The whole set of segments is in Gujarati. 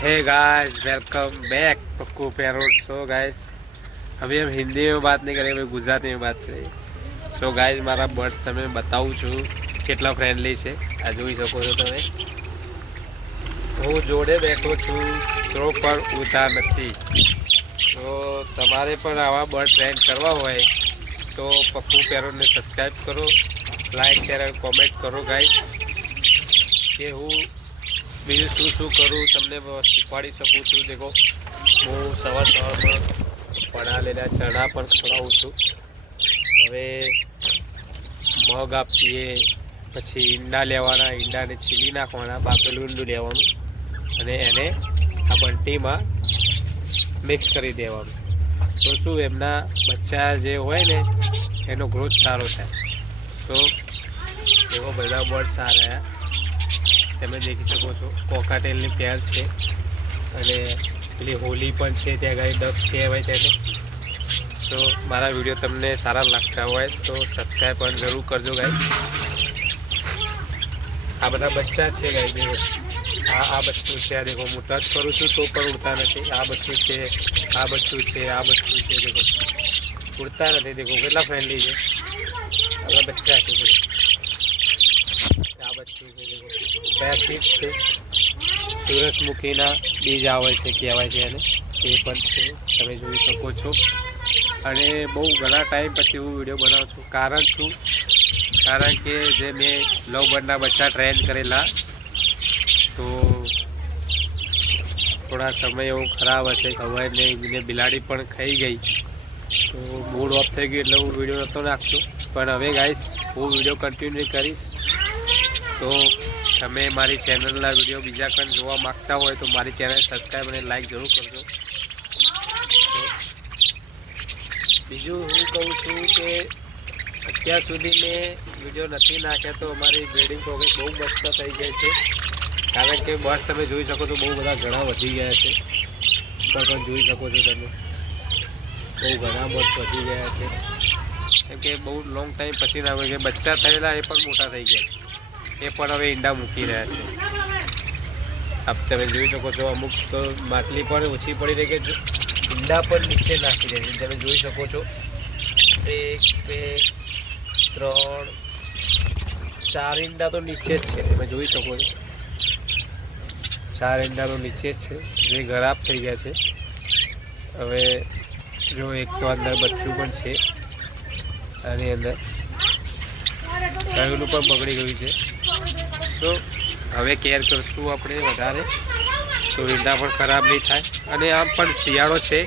हे guys, welcome back Pakku parrot. So guys, अभी हम हिंदी में बात नहीं करेंगे, गुजराती में बात करेंगे। सो गाइस, મારા બર્ડ્સ તમે બતાવું છું કેટલા ફ્રેન્ડલી છે। આ જોઈ શકો છો તમે। હું જોડે બેઠો છું તો પણ ઉતા નથી। તો તમારે પણ આવા બર્ડ ટ્રેન કરવા હોય તો પક્કુ પેરોટને સબસ્ક્રાઈબ કરો, લાઈક શેર અને કોમેન્ટ કરો ગાઈસ, કે હું બીજું શું શું કરું તમને શીખવાડી શકું છું। દેખો, હું સવારમાં પડાલેલા ચણા પણ ખવડાવું છું। હવે મગ આપીએ, પછી ઈંડા લેવાના, ઈંડાને છીલી નાખવાના, બાફેલું ઈંડું લેવાનું અને એને આ બંટીમાં મિક્સ કરી દેવાનું। તો શું એમના બચ્ચા જે હોય ને એનો ગ્રોથ સારો થાય। તો એવો બધા બર્ડ સારા તમે દેખી શકો છો। કોકાટેલની પેર છે અને પેલી હોલી પણ છે, ત્યાં ગાઈ ડક્સ કહેવાય તેને। તો મારા વિડીયો તમને સારા લાગતા હોય તો સબસ્ક્રાઈબ પણ જરૂર કરજો ગાઈ। આ બધા બચ્ચા છે ગાઈ, દેખો આ બચ્ચું છે, આ દેખો હું ટચ કરું છું તો પણ ઉડતા નથી। આ બચ્ચું છે, આ બચ્ચું છે, આ બચ્ચું છે, દેખો ઉડતા નથી। દેખો કેટલા ફ્રેન્ડલી છે આ બધા બચ્ચા છે। દેખો આ બચ્ચું છે, દેખો પેસીસ છે, સૂરજમુખીના બીજ આવે છે કહેવાય છે એને, એ પણ છે તમે જોઈ શકો છો। અને બહુ ઘણા ટાઈમ પછી હું વિડીયો બનાવું છું। કારણ શું? કારણ કે જે મેં લવ બર્ડના બચ્ચા ટ્રેન કરેલા તો થોડા સમય એવું ખરાબ હશે, ખબર નહીં, મને બિલાડી પણ ખાઈ ગઈ તો મૂડ ઓફ થઈ ગયું, એટલે હું વિડીયો નહોતો નાખતો। પણ હવે ગાઈસ હું વિડીયો કન્ટિન્યુ કરીશ। તો તમે મારી ચેનલના વિડીયો બીજા કંઈ જોવા માગતા હોય તો મારી ચેનલ સબસ્ક્રાઈબ અને લાઈક જરૂર કરજો। બીજું હું કહું છું કે અત્યાર સુધી મેં વિડીયો નથી નાખ્યા તો અમારી બ્રીડિંગ પ્રોગ્રેસ બહુ મસ્ત થઈ ગઈ છે। કારણ કે બસ તમે જોઈ શકો તો બહુ બધા ઘણા વધી ગયા છે, ઉપર પણ જોઈ શકો છો તમે, બહુ ઘણા બસ વધી ગયા છે। કેમ કે બહુ લોંગ ટાઈમ પછી ના હોય કે બચ્ચા થયેલા એ પણ મોટા થઈ ગયા, એ પણ હવે ઈંડા મૂકી રહ્યા છે। આપ તમે જોઈ શકો છો અમુક તો માટલી પણ ઓછી પડી રહી કે ઈંડા પણ નીચે નાખી દે છે, તમે જોઈ શકો છો। 1 2 3 4 ઈંડા તો નીચે જ છે, તમે જોઈ શકો છો। 4 ઈંડા તો નીચે જ છે, જે ખરાબ થઈ ગયા છે। હવે જો એક તો અંદર બચ્ચું પણ છે, આની અંદર કયું પણ બગડી ગયું છે। તો હવે કેર કરશું આપણે વધારે તો ઈંડા પણ ખરાબ નહીં થાય। અને આમ પણ શિયાળો છે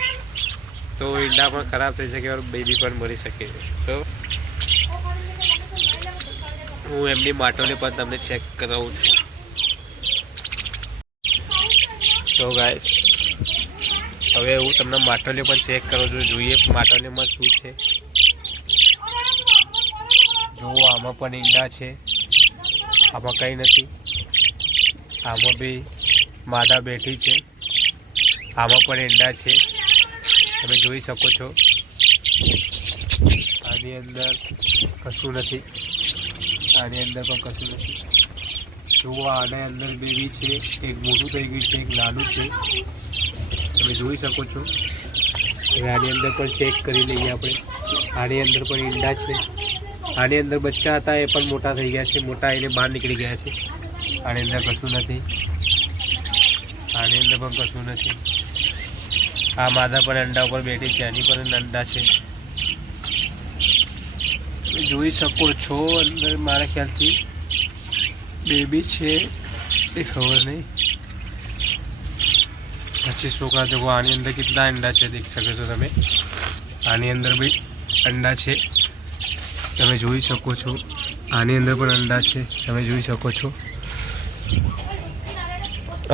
તો ઈંડા પણ ખરાબ થઈ શકે અને બેબી પણ મરી શકે છે। તો હું એમની માટોને પણ તમને ચેક કરાવું છું। તો ગાઈસ હવે હું તમને માટોને પણ ચેક કરું છું, જોઈએ માટોનેમાં શું છે। જુઓ આમાં પણ ઈંડા છે, આમાં કંઈ નથી, આમાં બી માદા બેઠી છે, આમાં પણ ઈંડા છે, તમે જોઈ શકો છો। આની અંદર કશું નથી, આની અંદર પણ કશું નથી। જુઓ આની અંદર બેબી છે, એક મોટું થઈ ગયું છે, એક નાનું છે, તમે જોઈ શકો છો। આની અંદર પણ ચેક કરી લઈએ આપણે। આની અંદર પણ ઈંડા છે, આની અંદર બચ્ચા હતા એ પણ મોટા થઈ ગયા છે, મોટા એને બહાર નીકળી ગયા છે। આની અંદર કશું નથી, આની અંદર પણ કશું નથી। આ માદા પણ અંડા ઉપર બેઠી છે, આની પણ અંડા છે, તમે જોઈ શકો છો। અંદર મારા ખ્યાલથી બેબી છે એ ખબર નહીં, પછી છોકરા દેખો આની અંદર કેટલા અંડા છે દેખ શકો છો તમે। આની અંદર બી અંડા છે, તમે જોઈ શકો છો। આની અંદર પણ અંડા છે, તમે જોઈ શકો છો।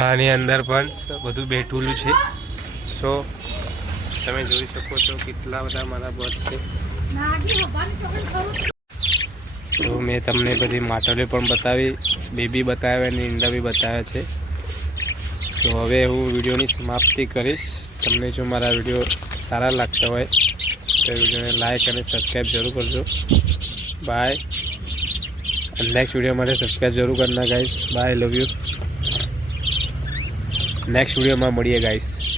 આની અંદર પણ બધું બેઠેલું છે। સો તમે જોઈ શકો છો કેટલા બધા મારા બર્ડ છે। તો મેં તમને બધી માટોને પણ બતાવી, બેબી બતાવ્યા અને ઈંડા બી બતાવ્યા છે। તો હવે હું વિડીયોની સમાપ્તિ કરીશ। તમને જો મારા વિડીયો સારા લાગતા હોય તો વિડીયોને લાઈક અને સબસ્ક્રાઈબ જરૂર કરજો। બાય, નેક્સ્ટ વિડીયો માટે સબસ્ક્રાઈબ જરૂર કરના guys. Bye, love you. Next વિડીયોમાં મળીએ ગાઈસ.